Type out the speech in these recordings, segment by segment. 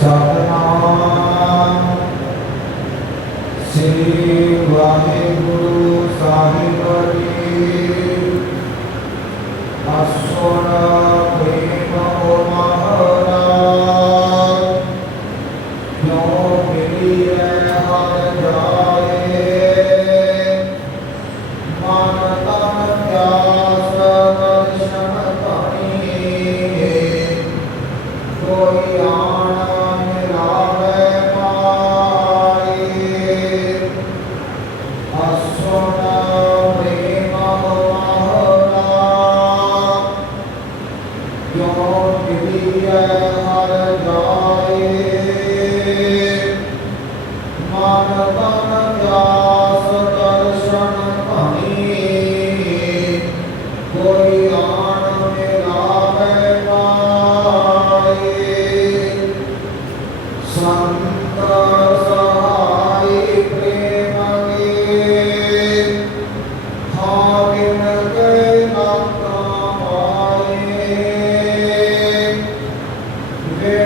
Satnam Sri Waheguru Sahib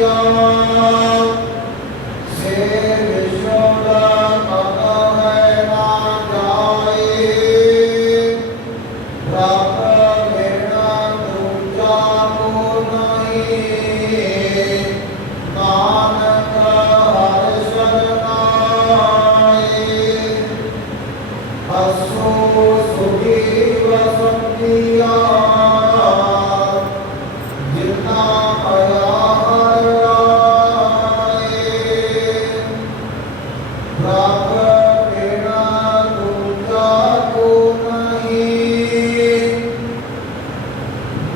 Oh.